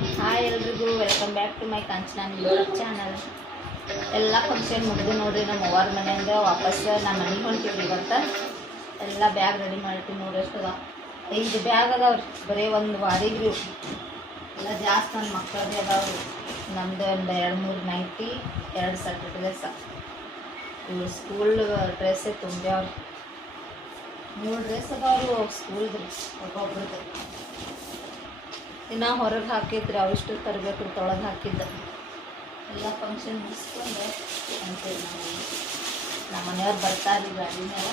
Hi ಎಲ್ರಿಗೂ welcome back to my Kanchana YouTube channel. ಎಲ್ಲ function ಮುಗಿದು ನೋಡ್ರಿ. ನಮ್ಮ ಅವ್ವಾರ ಮನೆಯಿಂದ ವಾಪಸ್ ನಮ್ಮ ಮನೆಗೆ ಹೊಂಟಿವ್ರಿ. ಇವತ್ತು ಎಲ್ಲ ಬ್ಯಾಗ್ ರೆಡಿ ಮಾಡಿರ್ತೀವಿ ನೋಡ್ರಿ. ಎಷ್ಟು ಅದಾವ? 5 ಬ್ಯಾಗ್ ಅದಾವ್ರಿ. ಬರೀ ಒಂದು ವಾರಿಗೆ ಎಲ್ಲ ಜಾಸ್ತಿ ನನ್ನ ಮಕ್ಕಳದೇ ಅದಾವ್ರಿ. ನಮ್ಮದು ಒಂದು 2-3 ನೈಟಿ, 2 ಸೆಟ್ ಡ್ರೆಸ್. ಇವು ಸ್ಕೂಲ್ ಡ್ರೆಸ್ಸೇ ತುಂಬ್ಯಾವ್ರಿ. 3 ಡ್ರೆಸ್ ಅದಾವ್ರಿ ಸ್ಕೂಲ್ದು ಒಬ್ಬೊಬ್ರದ್ದು. ಇನ್ನು ಹೊರಗೆ ಹಾಕಿದ್ರಿ ಅವಿಷ್ಟು ತರಬೇಕು ತೊಳೆದು ಹಾಕಿದ್ದ. ಎಲ್ಲ ಫಂಕ್ಷನ್ ಮುಗಿಸ್ಕೊಂಡು ಅಂತೇಳಿ ನಮ್ಮ ಮನೆಯವ್ರು ಬರ್ತಾರೆ ಗಾಡಿ ಮೇಲೆ.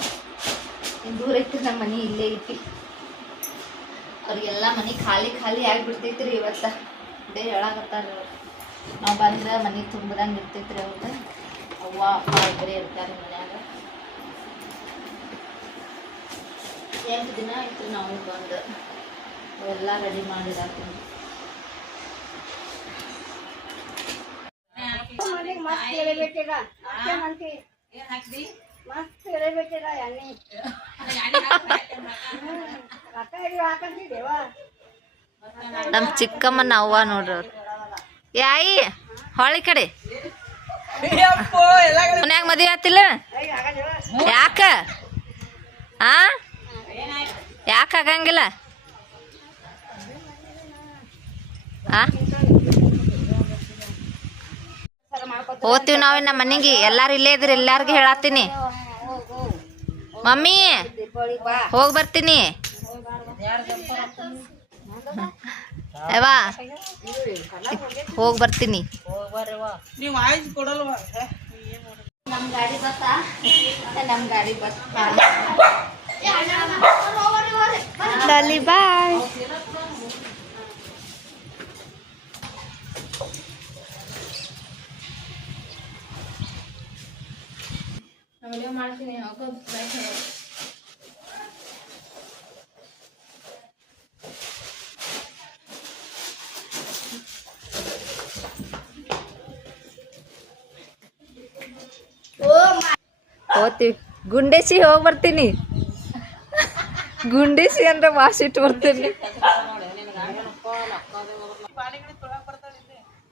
ಇನ್ನು ದೂರ ಐತಿ ನಮ್ಮ ಮನೆ, ಇಲ್ಲೇ ಐತಿ. ಅವ್ರಿಗೆಲ್ಲ ಮನೆ ಖಾಲಿ ಖಾಲಿ ಆಗಿಬಿಡ್ತೈತಿ ರೀ ಇವತ್ತು. ಇದೇ ಹೇಳಾಕತ್ತಾರೆ ಅವ್ರು. ನಾವು ಬಂದ್ರೆ ಮನೆ ತುಂಬ್ದಂಗೆ ಇರ್ತೈತಿ ರೀ ಅವ್ರದ್ದು. ಅವ್ವ ಅಪ್ಪ ಇಬ್ಬರೇ ಇರ್ತಾರೆ ಮನ್ಯಾಗ. 8 ದಿನ ಆಯ್ತು ನಾವು ಬಂದು ಎಲ್ಲ ರೆಡಿ ಮಾಡಿದಾಕ್ತೀನಿ. ಮಸ್ತ್ ಎಳಿಬೇಕೀಗ. ಮಸ್ತ್ ಎಳಿಬೇಕೀಗ ಎಣ್ಣೆ ನಮ್ಮ ಚಿಕ್ಕಮ್ಮನ ಅವ್ವ ನೋಡ್ರಿ ಅವ್ರು. ಯಾಯಿ ಹೊಳಿ ಕಡೆ ಮನ್ಯಾಗ ಮದುವೆ ಆತಿಲ್ಲ ಯಾಕ? ಯಾಕೆ ಆಗಂಗಿಲ್ಲ? ಹೋಗ್ತೀವಿ ನಾವು ನಮ್ಮ ಮನೆಗೆ. ಎಲ್ಲಾರು ಇಲ್ಲೇ ಇದ್ರಿ, ಎಲ್ಲಾರ್ಗು ಹೇಳತ್ತೀನಿ. ಮಮ್ಮಿ ಹೋಗಿ ಬರ್ತೀನಿ. ಯವ್ವಾ ಹೋಗಿ ಬರ್ತೀನಿ. ನಮ್ಮ ಗಾಡಿ ಬತ್ತಾ? ನಮ್ಮ ಗಾಡಿ ಬತ್ತಾ? ಡಾಲಿ ಬಾಯ್. ವಿಡಿಯೋ ಮಾಡ್ತೀನಿ. ಹೋಗ್ತೀವಿ. ಗುಂಡೇಶಿ ಹೋಗಿ ಬರ್ತೀನಿ. ಗುಂಡೇಶಿ ಅಂದ್ರೆ ವಾಸಿಟ್ಟು ಬರ್ತೀನಿ.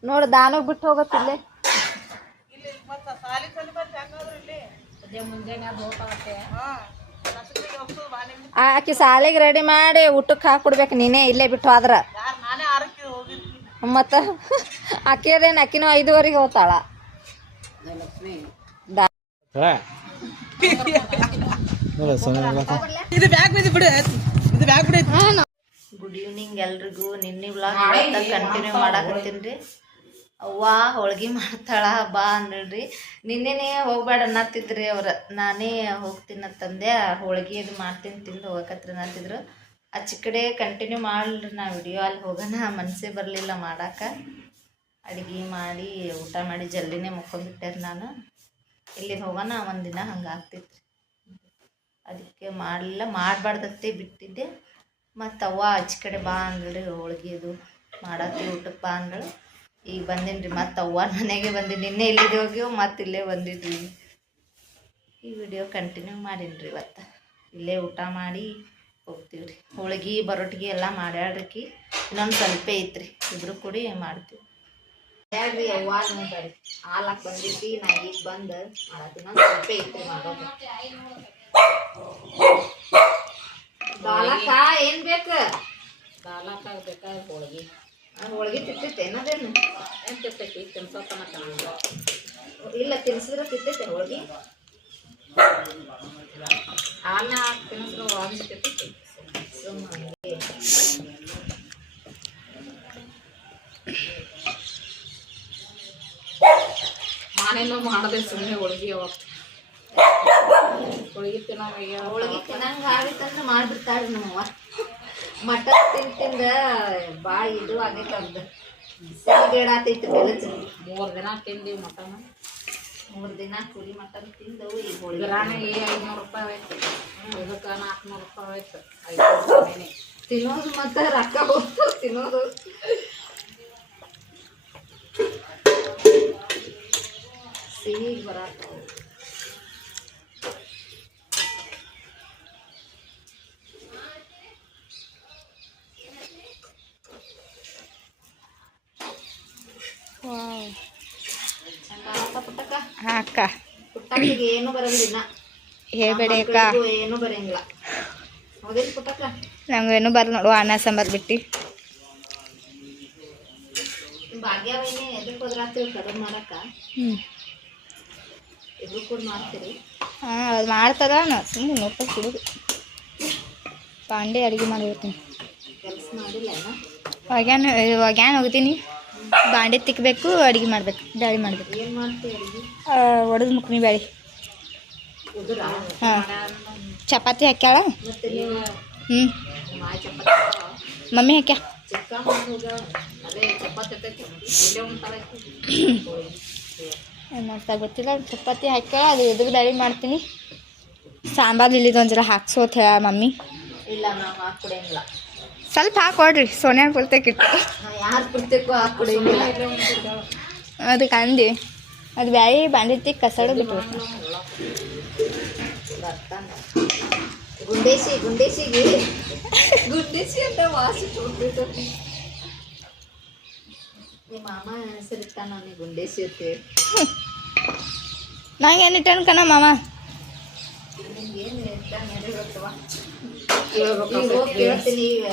ನೋಡು ದಾನೋಗ್ ಬಿಟ್ಟು ಹೋಗತ್ತಿಲ್ಲೇ. ಆಕಿ ಸಾಲಿಗೆ ರೆಡಿ ಮಾಡಿ ಊಟಕ್ಕೆ ಹಾಕ್ಬಿಡ್ಬೇಕು ನೀನೇ. ಇಲ್ಲೇ ಬಿಟ್ಟು ಹೋದ್ರ ಮತ್ತ ಅಕ್ಕಿಯದೇನು ಅಕ್ಕಿನೂ 5:15 ಹೋಗ್ತಾಳ. ಗುಡ್ ಈವ್ನಿಂಗ್ ಎಲ್ರಿಗೂ. ನಿನ್ನೆ ವ್ಲಾಗ್ ಕಂಟಿನ್ಯೂ ಮಾಡಾಕತ್ತೀನಿ ರೀ. ಅವ್ವ ಹೋಳ್ಗೆ ಮಾಡ್ತಾಳ ಬಾ ಅಂದ್ರಿ. ನಿನ್ನೆನೇ ಹೋಗ್ಬೇಡ ಅನ್ನತ್ತಿದ್ರಿ ಅವ್ರು. ನಾನೇ ಹೋಗ್ತೀನಂತಂದೆ. ಹೋಳ್ಗೆ ಇದು ಮಾಡ್ತೀನಿ ತಿಂದು ಹೋಗಕತ್ರಿ ಅನ್ನತ್ತಿದ್ರು. ಆಚೆ ಕಡೆ ಕಂಟಿನ್ಯೂ ಮಾಡ್ರಿ ನಾ ವಿಡಿಯೋ. ಅಲ್ಲಿ ಹೋಗೋಣ ಮನಸ್ಸೇ ಬರಲಿಲ್ಲ ಮಾಡೋಕೆ. ಅಡುಗೆ ಮಾಡಿ ಊಟ ಮಾಡಿ ಜಲ್ದಿನೇ ಮುಕ್ಕೊಂಡ್ಬಿಟ್ಟೆ ನಾನು. ಇಲ್ಲಿಗೆ ಹೋಗೋಣ ಒಂದಿನ ಹಂಗೆ ಆಗ್ತಿತ್ತು. ಅದಕ್ಕೆ ಮಾಡಲಿಲ್ಲ. ಮಾಡಬಾರ್ದತ್ತೆ ಬಿಟ್ಟಿದ್ದೆ. ಮತ್ತು ಅವ್ವ ಆಚೆ ಕಡೆ ಬಾ ಅಂದ್ರಿ. ಹೋಳ್ಗೆದು ಮಾಡತ್ತಿ ಊಟಕ್ಕೆ ಬಾ ಅಂದಳು. ಈಗ ಬಂದೀನಿ ರೀ. ಮತ್ತು ಅವ್ವ ಮನೆಗೆ ಬಂದೀನಿ. ನಿನ್ನೆ ಇಲ್ಲಿಗೆ ಹೋಗ್ಯವು ಮತ್ತು ಇಲ್ಲೇ ಬಂದಿದ್ವಿ. ಈ ವಿಡಿಯೋ ಕಂಟಿನ್ಯೂ ಮಾಡೀನಿ ರೀ. ಇವತ್ತು ಇಲ್ಲೇ ಊಟ ಮಾಡಿ ಹೋಗ್ತೀವಿ ರೀ. ಹೋಳ್ಗೆ ಬರೋಟಿಗೆ ಎಲ್ಲ ಮಾಡ್ಯಾಳ್ರಿಕಿ. ಇನ್ನೊಂದು ಸ್ವಲ್ಪ ಐತ್ರಿ. ಇಬ್ಬರು ಕೂಡಿ ಮಾಡ್ತೀವಿ. ಹೇಳ್ರಿ ಅವ್ವ ನೋಡ್ರಿ ಹಾಲಾಕ್ ಬಂದಿದ್ವಿ. ನಾ ಈಗ ಬಂದು ಮಾಡತ್ತೀನಿ. ಇನ್ನೊಂದು ಸ್ವಲ್ಪ ಐತ್ರಿ ಮಾಡೋದು. ದಾಲಕ್ಕ ಏನು ಬೇಕು? ದಾಲಕ್ಕ ಬೇಕಾದ್ರೆ ಹೋಳ್ಗೆ. ಹೋಳ್ಗೆ ತಿರ್ತೈತೆ ಏನದೇನು? ಏನು ತಿರ್ತೈತಿ? ತಿನ್ಸೋತನ ಚೆನ್ನಾಗಿಲ್ಲ. ಇಲ್ಲ ತಿನ್ಸಿದ್ರೆ ತಿರ್ತೈತೆ ಹೋಳ್ಗೆ. ಹಾಲನ್ನ ಹಾಕಿ ತಿನ್ಸಿದ್ರೆ ಒಳಗೆ ತಿರ್ತೈತಿ. ಸುಮ್ಮನೆ ನಾನೇನೋ ಮಾಡದೆ ಸುಮ್ಮನೆ ಹೋಳ್ಗೆ. ಹೋಳ್ಗೆ ತಿನ್ನಂಗೆ ಆಗಿತ್ತಂದ್ರೆ ಮಾಡಿಬಿಡ್ತಾಳೆ ನಮ್ಮವ್ವ. ಮಟನ್ ತಿಂದ ಭಾಳ ಇದು ಆಗೈತೆ. ಅವ್ರದ್ದು ಸಿಗೇಡಾತೈತಿ. 3 ದಿನ ತಿಂದೀವಿ ಮಟನ್. 3 ದಿನ ಕುರಿ ಮಟನ್ ತಿಂದವು. ಈಗ ಹೋಳಿಗೆ 500 ರೂಪಾಯಿ ಆಯ್ತು. ಇದಕ್ಕೆ 400 ರೂಪಾಯಿ ಆಯ್ತು. 500 ರೂಪಾಯಿನೇ ತಿನ್ನೋದು. ಮತ್ತು ರೊಕ್ಕ ಹೋಗ್ತು ತಿನ್ನೋದು. ಸಿಹಿ ಬರತ್ತವು. ಪುಟ್ಟಕ್ಕ ಹಾಂ ಅಕ್ಕ ಪುಟ್ಟಕ್ಕಿಗೆ ಏನು ಬರಂಗಿಲ್ಲ ಹೇಳ್ಬೇಡಿ ಅಕ್ಕ ಏನು ಬರಂಗಿಲ್ಲ ಹೌದೇನು ಪುಟ್ಟಕ್ಕ ನಂಗೇನು ಬರ್ ನೋಡು ಅನ್ನ ಸಾಂಬಾರು ಬಿಟ್ಟು ಭಾಗ್ಯವೈನಿ ಎದಕ್ಕೆ ಹೋದ್ರಾತ್ರಿ ಕಡುಬು ಮಾಡಕ್ಕ ಇಬ್ರು ಕೂಡ ಮಾಡ್ತೀರಿ ಹಾಂ ಅದು ಮಾಡ್ತದ ನಾ ಸುಮ್ಮನೆ ನೋಡ್ತಾ ಕುಡುದು ಬಾಂಡೆ ಅಡುಗೆ ಮಾಡ್ಬಿಡ್ತೀನಿ ಕೆಲಸ ಮಾಡಿಲ್ಲ ಒಗ್ಯಾನ ಹೋಗ್ತೀನಿ ಬಾಂಡೆ ತಿಕ್ಕಬೇಕು ಅಡುಗೆ ಮಾಡ್ಬೇಕು ಬ್ಯಾಳಿ ಮಾಡ್ಬೇಕು ಏನು ಮಾಡ್ತೀವಿ ಅಡುಗೆ ಒಡೆದು ಮುಕ್ನಿ ಬ್ಯಾಳಿ ಉದುರ ಹಾಂ ಚಪಾತಿ ಹಾಕ್ಯಾಳ ಮತ್ತೆ ನೀವು ಹ್ಞೂ ಮಾಯ ಚಪಾತಿ ಮಮ್ಮಿ ಹಾಕ್ಯಾ ಚಿಕ್ಕ ಹೋಗ ಅದೇ ಚಪಾತಿ ಇಲ್ಲೇ ಉಂಟಾರ ಏನು ಮಾಡ್ತಾ ಗೊತ್ತಿಲ್ಲ ಚಪಾತಿ ಹಾಕ್ಯಾಳ ಅದು ಎದುರು ಬ್ಯಾಳಿ ಮಾಡ್ತೀನಿ ಸಾಂಬಾರು ಇಲ್ಲಿದ್ದು ಒಂದ್ಸಲ ಹಾಕ್ಸೋತ್ ಹೇಳ ಮಮ್ಮಿ ಇಲ್ಲ ನಾವು ಹಾಕ್ಕೊಡಂಗಿಲ್ಲ ಸ್ವಲ್ಪ ಹಾಕೊಡ್ರಿ ಸೋನ್ಯಾಗ ಕೊಡ್ತೇಕಿಟ್ಟು ಯಾರು ಬಿಡ್ತೇಕೋ ಹಾಕ್ಕೊಡಂಗಿಲ್ಲ ಅದಕ್ಕೆ ಅಂದು ಅದು ಬ್ಯಾಳಿ ಬಾಂಡೆ ತಿಕ್ಕಿ ಕಸಡು ಬಿಟ್ಟು ಬರ್ತಾನೆ ಗುಂಡೇಸಿಗೆ ಗುಂಡೇಸಿ ಅಂತ ವಾಸಿ ಹೋಗ್ಬಿಟ್ಟು ನಿಮ್ಮ ಮಾಮ ಹೆಸರಿಟ್ಟ ನನಗೆ ಗುಂಡೇಸಿ ಅಂತ ನಂಗೆ ಏನಿಟ್ಟು ಅನ್ಕಣ ಮಾಮ ನಿಮ್ಗೇನು ಇಷ್ಟ ನಡಿಬೇಕವ ಕೇಳ್ತೀನಿ ಈಗ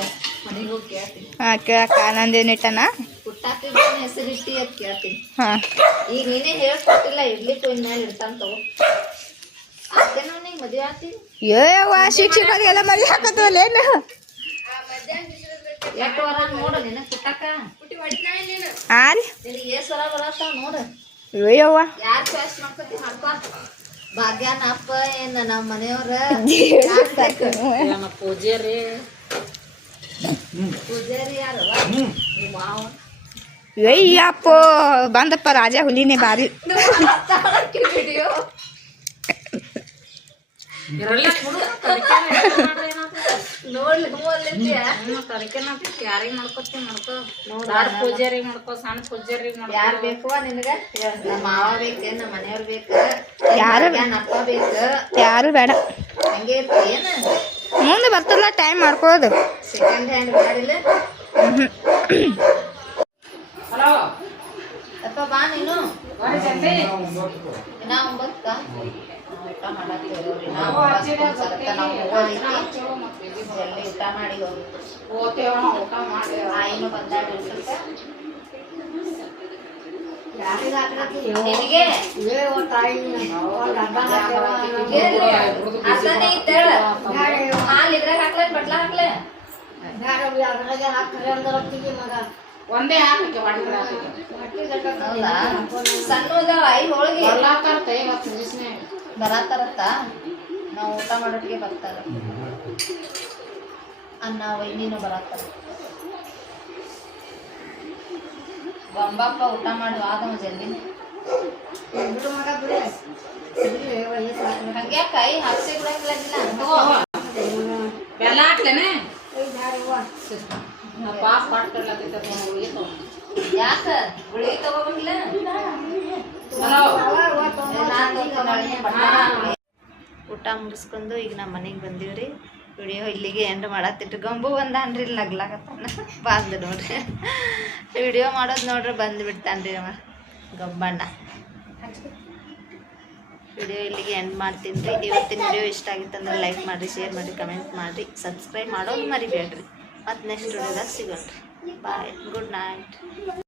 ಮನೆಗೆ ಹೋಗಿ ಕೇಳ್ತೀನಿ ಹಾಂ ಕೇಳಕ್ಕ ನಂದೇನಿಟ್ಟನ ಪುಟ್ಟಾಕಿ ಹೆಸರಿಟ್ಟಿ ಅಂತ ಕೇಳ್ತೀನಿ ಹಾಂ ಈಗ ನೀನೇ ಹೇಳ್ಕೊಟ್ಟಿಲ್ಲ ಇಡ್ಲಿಕ್ಕೆ ಇನ್ಮೇಲೆ ಇರ್ತಾನೆ ತಗೋ ಆಗ್ತೇನೋ ನೀ ಮದುವೆ ಆಗ್ತೀನಿ ಏಯವ್ವ ಶಿಕ್ಷಕರಿಗೆಲ್ಲ ಮರಿ ಹಾಕತ್ತವಲ್ಲೇನು ಎಷ್ಟು ವರ ನೋಡು ನಿನ್ನ ಪುಟ್ಟಕ್ಕ ಹಾಂ ರೀ ನಿನಗೆ ಎಷ್ಟು ವರ ಬರತ್ತಾವ ನೋಡು ಅಯ್ಯವ್ವ ಯಾರು ಚಾಯ್ಸ್ ಮಾಡ್ಕೊತಿ ಮಾಡ್ಕೊ ಭಾಗ್ಯನ ಅಪ್ಪ ಏನು ನಮ್ಮ ಮನೆಯವ್ರ ಪೂಜಾರಿ ಯಾರವ ನಿಮ್ಮ ಮಾವ ಅಯ್ಯಪ್ಪ ಬಂದಪ್ಪ ರಾಜ ಹುಲಿನೇ ಬಾರಿ ವಿಡಿಯೋ ನೋಡ್ಲಿ ಪೂಜಾರಿ ಮಾಡ್ಕೋ ಸಣ್ಣ ಪೂಜಾರಿ ಯಾರು ಬೇಕವ ನಿನಗ ನಮ್ಮ ಮಾವ ಬೇಕು ನಮ್ಮ ಮನೆಯವ್ರು ಬೇಕು ಯಾರು ಅಪ್ಪ ಬೇಕು ಯಾರು ಬೇಡ ಹಂಗೆ ಇರ್ತೀಯೇನ ಮುಂದೆ ಬರ್ತಲ್ಲ ಟೈಮ್ ಮಾಡ್ಕೊಳ್ಳೋದು ಸೆಕೆಂಡ್ ಹ್ಯಾಂಡ್ ಮಾಡಿಲ್ಲ ಹಲೋ ಅಪ್ಪ ಬಾ ನೀನು ಇನ್ನ 9 ಊಟ ಮಾಡತ್ತೀವ್ರಿ ನಾವು ಜಲ್ದಿ ಊಟ ಮಾಡಿ ಊಟ ಮಾಡಿ ಆಯಿನು ಬಂದಾಗ ನಿನಗೆ ಅರ್ಧನೇ ಇತ್ತೇಳ ಹಾಲು ಇದ್ರಾಗ ಹಾಕ್ಲೆ ಬಟ್ಲ ಹಾಕ್ಲೆ ಒಂದೇ ಹಾಕಿ ಹೌದಾ ಸಣ್ಣದ ಐ ಹೋಳಿಗೆ ಬರತ್ತಾರತ್ತ ನಾವು ಊಟ ಮಾಡೋಟಿಗೆ ಬರ್ತಾರ ಅನ್ನ ವೈನಿನೂ ಬರತ್ತಾರ ಬಂಬಪ್ಪ ಊಟ ಮಾಡಿ ಆದವ ಜಲ್ದಿ ಹಂಗೆ ಕೈ ಹಾಕ್ಸಿ ಬಿಡಂಗಿಲ್ಲ ಬೆಲ್ಲ ಹಾಕ್ಲೇನೆ ಪಾಸ್ ಮಾಡ್ಕೊಳ್ಳ ಯಾಕ ಗುಳಿಗೆ ತಗೋಬಂಗಿಲ್ಲ ಊಟ ಮುಗಿಸ್ಕೊಂಡು ಈಗ ನಮ್ಮ ಮನೆಗೆ ಬಂದೀವ್ರಿ ವಿಡಿಯೋ ಇಲ್ಲಿಗೆ ಎಂಡ್ ಮಾಡತ್ತಿಟ್ಟು ಗಂಬು ಬಂದಾನ್ರಿ ಇಲ್ಲಿ ನಗ್ಲಾಕತ್ತಾನ ಬಂದು ನೋಡ್ರಿ ವಿಡಿಯೋ ಮಾಡೋದು ನೋಡ್ರಿ ಬಂದು ಬಿಡ್ತಾನ್ರಿ ಅವ ಗಂಬಣ್ಣ ವಿಡಿಯೋ ಇಲ್ಲಿಗೆ ಎಂಡ್ ಮಾಡ್ತೀನಿ ರೀ ಇವತ್ತಿನ ವಿಡಿಯೋ ಇಷ್ಟ ಆಗಿತ್ತಂದ್ರೆ ಲೈಕ್ ಮಾಡಿರಿ ಶೇರ್ ಮಾಡಿರಿ ಕಮೆಂಟ್ ಮಾಡಿರಿ ಸಬ್ಸ್ಕ್ರೈಬ್ ಮಾಡೋದು ಮರಿಬೇಡ್ರಿ ಮತ್ತು ನೆಕ್ಸ್ಟ್ ವಿಡಿಯೋದಾಗ ಸಿಗೋಣ್ರಿ ಬಾಯ್ ಗುಡ್ ನೈಟ್